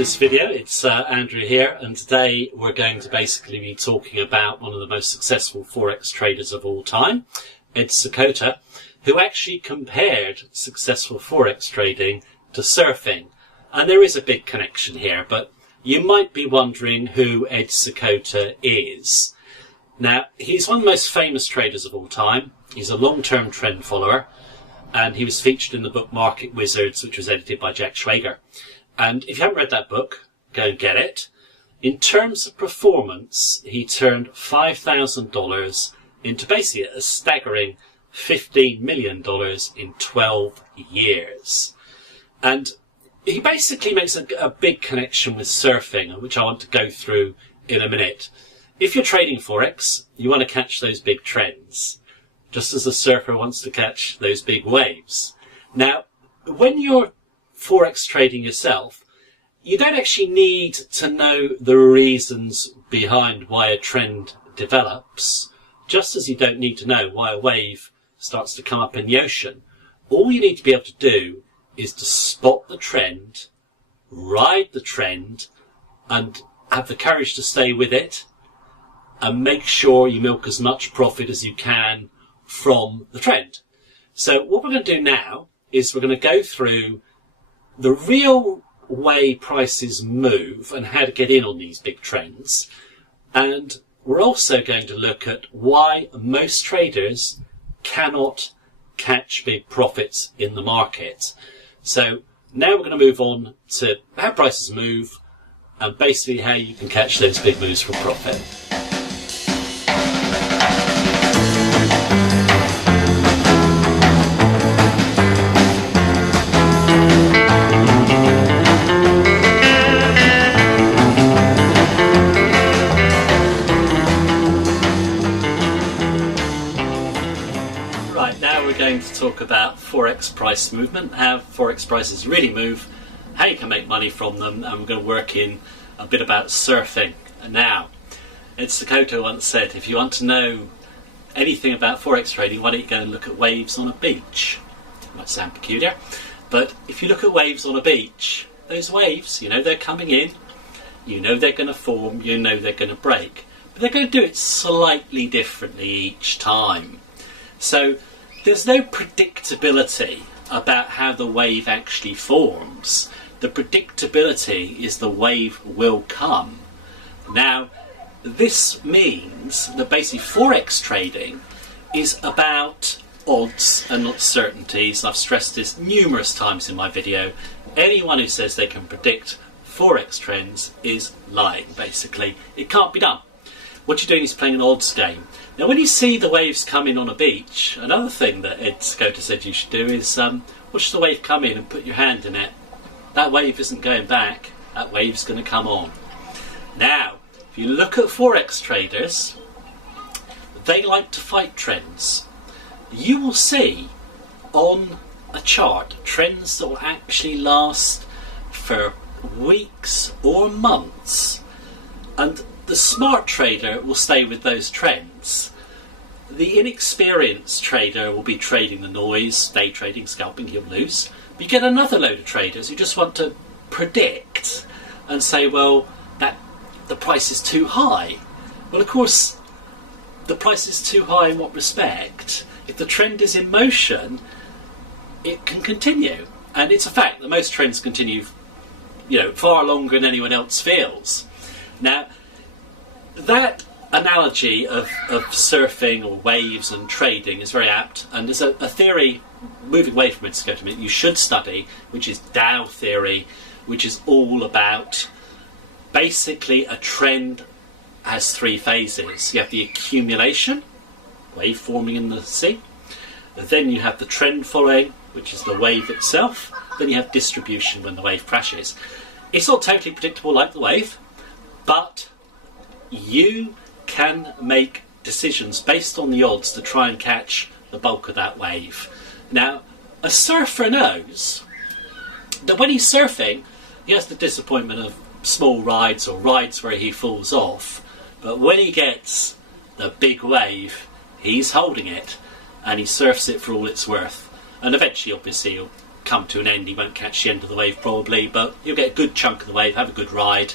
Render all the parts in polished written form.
this video. It's Andrew here, and today we're going to basically be talking about one of the most successful Forex traders of all time, Ed Seykota, who actually compared successful Forex trading to surfing. And there is a big connection here, but you might be wondering who Ed Seykota is. Now, he's one of the most famous traders of all time. He's a long-term trend follower, and he was featured in the book Market Wizards, which was edited by Jack Schwager. And if you haven't read that book, go and get it. In terms of performance, he turned $5,000 into basically a staggering $15 million in 12 years. And he basically makes a big connection with surfing, which I want to go through in a minute. If you're trading Forex, you want to catch those big trends, just as a surfer wants to catch those big waves. Now, when you're Forex trading yourself, you don't actually need to know the reasons behind why a trend develops, just as you don't need to know why a wave starts to come up in the ocean. All you need to be able to do is to spot the trend, ride the trend, and have the courage to stay with it, and make sure you milk as much profit as you can from the trend. So what we're going to do now is we're going to go through the real way prices move and how to get in on these big trends. And we're also going to look at why most traders cannot catch big profits in the market. So now we're going to move on to how prices move and basically how you can catch those big moves for profit. To talk about Forex price movement, how Forex prices really move, how you can make money from them, and we're going to work in a bit about surfing. Now, Ed Seykota once said, if you want to know anything about Forex trading, why don't you go and look at waves on a beach? It might sound peculiar, but if you look at waves on a beach, those waves, you know they're coming in, you know they're going to form, you know they're going to break, but they're going to do it slightly differently each time. So there's no predictability about how the wave actually forms. The predictability is the wave will come. Now, this means that basically Forex trading is about odds and not certainties. I've stressed this numerous times in my video. Anyone who says they can predict Forex trends is lying, basically. It can't be done. What you're doing is playing an odds game. Now, when you see the waves come in on a beach, another thing that Ed Seykota said you should do is watch the wave come in and put your hand in it. That wave isn't going back, that wave's going to come on. Now, if you look at Forex traders, they like to fight trends. You will see on a chart trends that will actually last for weeks or months, and the smart trader will stay with those trends. The inexperienced trader will be trading the noise, day trading, scalping, he'll lose. But you get another load of traders who just want to predict and say, well, the price is too high. Well, of course, the price is too high in what respect? If the trend is in motion, it can continue. And it's a fact that most trends continue, far longer than anyone else feels. Now, that analogy of surfing or waves and trading is very apt, and there's a theory moving away from Ed Seykota you should study, which is Dow theory, which is all about basically a trend has three phases. You have the accumulation, wave forming in the sea, then you have the trend following, which is the wave itself, then you have distribution when the wave crashes. It's not totally predictable like the wave, but you can make decisions based on the odds to try and catch the bulk of that wave. Now, a surfer knows that when he's surfing, he has the disappointment of small rides or rides where he falls off, but when he gets the big wave, he's holding it and he surfs it for all it's worth, and eventually obviously he'll come to an end. He won't catch the end of the wave probably, but you'll get a good chunk of the wave, have a good ride.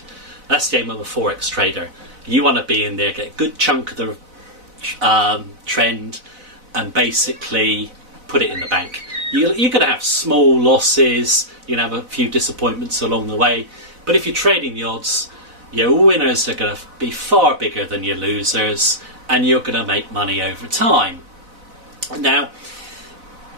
That's the aim of a Forex trader. You want to be in there, get a good chunk of the trend, and basically put it in the bank. You're going to have small losses, you're going to have a few disappointments along the way, but if you're trading the odds, your winners are going to be far bigger than your losers, and you're going to make money over time. Now,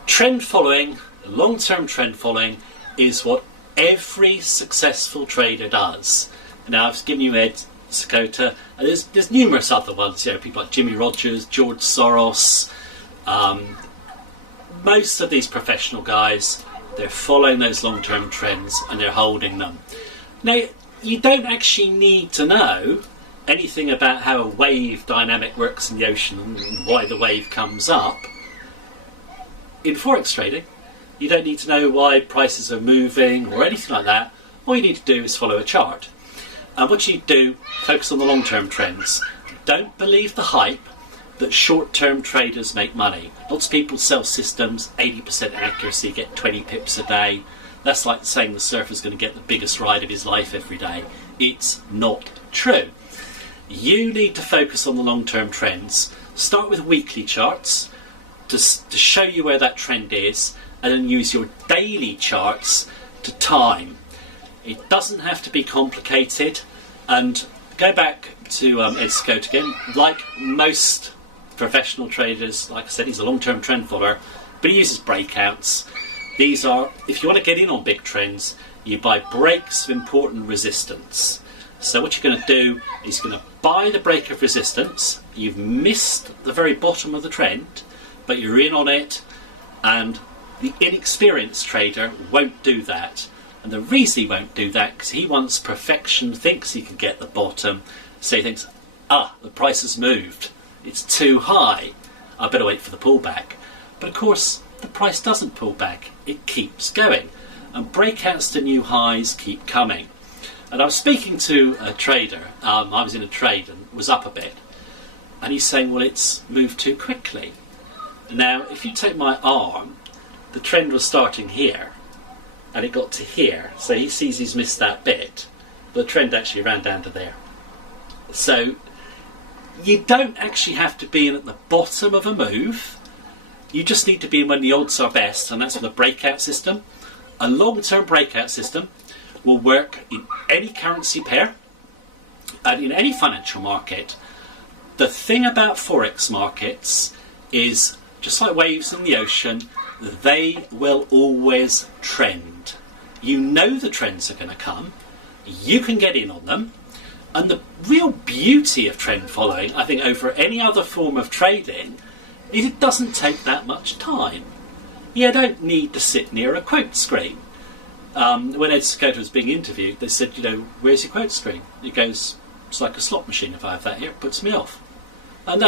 trend following, long-term trend following, is what every successful trader does. Now, I've given you Ed Sakota, and there's numerous other ones, people like Jimmy Rogers, George Soros. Most of these professional guys, they're following those long-term trends and they're holding them. Now, you don't actually need to know anything about how a wave dynamic works in the ocean and why the wave comes up. In Forex trading, you don't need to know why prices are moving or anything like that. All you need to do is follow a chart. And what you do, focus on the long-term trends. Don't believe the hype that short-term traders make money. Lots of people sell systems, 80% accuracy, get 20 pips a day. That's like saying the surfer's going to get the biggest ride of his life every day. It's not true. You need to focus on the long-term trends. Start with weekly charts to show you where that trend is, and then use your daily charts to time. It doesn't have to be complicated. And go back to Ed Sakota again. Like most professional traders, like I said, he's a long-term trend follower, but he uses breakouts. These are, if you want to get in on big trends, you buy breaks of important resistance. So what you're going to do is you're going to buy the break of resistance. You've missed the very bottom of the trend, but you're in on it, and the inexperienced trader won't do that. And the reason he won't do that, because he wants perfection, thinks he can get the bottom, so he thinks, the price has moved, it's too high, I better wait for the pullback. But of course, the price doesn't pull back, it keeps going. And breakouts to new highs keep coming. And I was speaking to a trader, I was in a trade and was up a bit, and he's saying, well, it's moved too quickly. Now, if you take my arm, the trend was starting here, and it got to here, so he sees he's missed that bit. The trend actually ran down to there. So you don't actually have to be in at the bottom of a move. You just need to be in when the odds are best, and that's with a breakout system. A long-term breakout system will work in any currency pair and in any financial market. The thing about Forex markets is, just like waves in the ocean, they will always trend. You know the trends are going to come, you can get in on them, and the real beauty of trend following, I think, over any other form of trading, is it doesn't take that much time. You don't need to sit near a quote screen. When Ed Sakota was being interviewed, they said, where's your quote screen? He goes, it's like a slot machine. If I have that here, it puts me off. And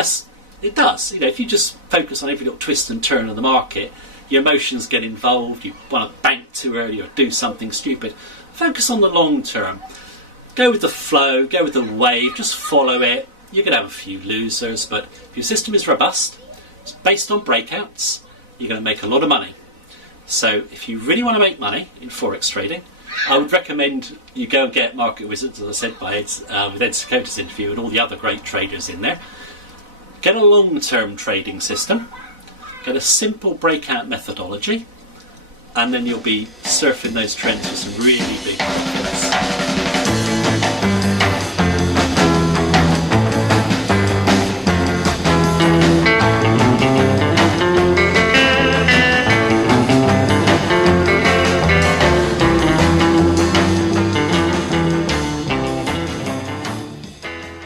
it does. If you just focus on every little twist and turn of the market, your emotions get involved, you want to bank too early or do something stupid. Focus on the long term. Go with the flow, go with the wave, just follow it. You're going to have a few losers, but if your system is robust, it's based on breakouts, you're going to make a lot of money. So if you really want to make money in Forex trading, I would recommend you go and get Market Wizards, as I said, with Ed Sakota's interview and all the other great traders in there. Get a long-term trading system, get a simple breakout methodology, and then you'll be surfing those trends with some really big profits.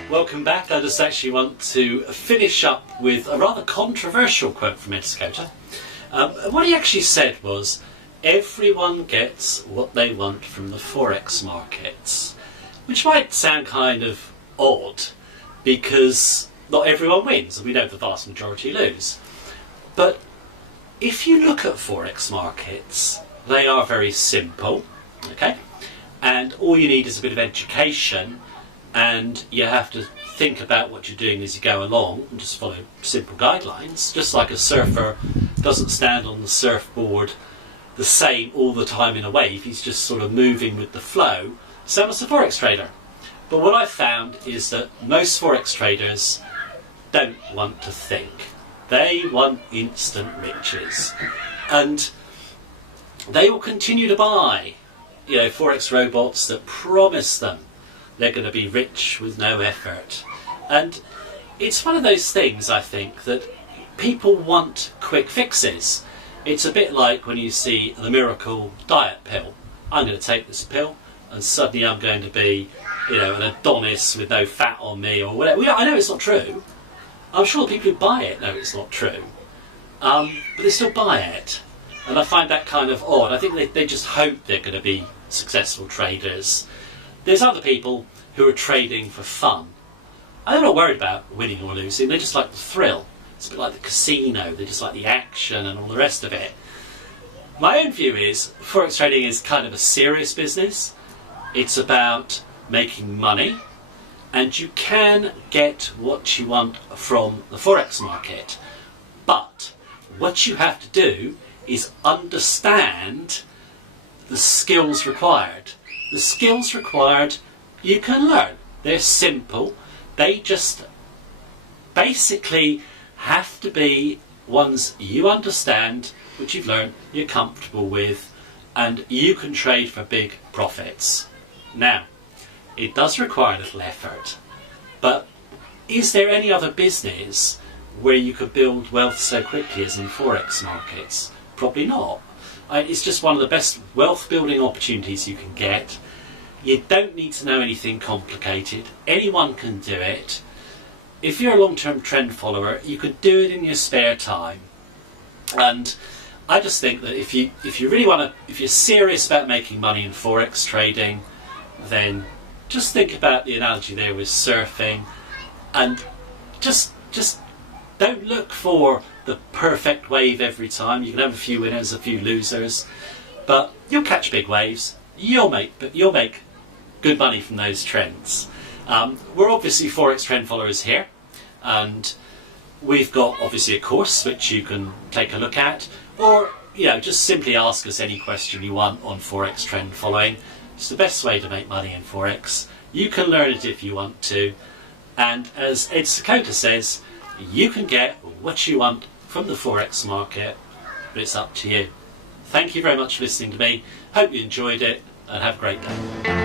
Welcome back. I just actually want to finish up with a rather controversial quote from Ed Sakota. What he actually said was, everyone gets what they want from the Forex markets, which might sound kind of odd because not everyone wins, and we know the vast majority lose. But if you look at Forex markets, they are very simple, okay? And all you need is a bit of education, and you have to think about what you're doing as you go along and just follow simple guidelines. Just like a surfer doesn't stand on the surfboard the same all the time in a wave. He's just sort of moving with the flow. So does the Forex trader. But what I've found is that most Forex traders don't want to think. They want instant riches. And they will continue to buy, Forex robots that promise them they're going to be rich with no effort. And it's one of those things, I think, that people want quick fixes. It's a bit like when you see the miracle diet pill. I'm going to take this pill and suddenly I'm going to be, an Adonis with no fat on me or whatever. I know it's not true. I'm sure the people who buy it know it's not true. But they still buy it. And I find that kind of odd. I think they just hope they're going to be successful traders. There's other people who are trading for fun. They're not worried about winning or losing. They just like the thrill. It's a bit like the casino. They just like the action and all the rest of it. My own view is Forex trading is kind of a serious business. It's about making money. And you can get what you want from the Forex market. But what you have to do is understand the skills required. The skills required you can learn. They're simple. They just basically have to be ones you understand, which you've learned, you're comfortable with, and you can trade for big profits. Now, it does require a little effort, but is there any other business where you could build wealth so quickly as in Forex markets? Probably not. It's just one of the best wealth building opportunities you can get. You don't need to know anything complicated. Anyone can do it. If you're a long-term trend follower, you could do it in your spare time. And I just think that if you really want to, if you're serious about making money in Forex trading, then just think about the analogy there with surfing, and just don't look for the perfect wave every time. You can have a few winners, a few losers, but you'll catch big waves. You'll make good money from those trends. We're obviously Forex trend followers here, and we've got obviously a course which you can take a look at, or just simply ask us any question you want on Forex trend following. It's the best way to make money in Forex. You can learn it if you want to, and as Ed Sakota says, you can get what you want from the Forex market, but it's up to you. Thank you very much for listening to me. Hope you enjoyed it, and have a great day.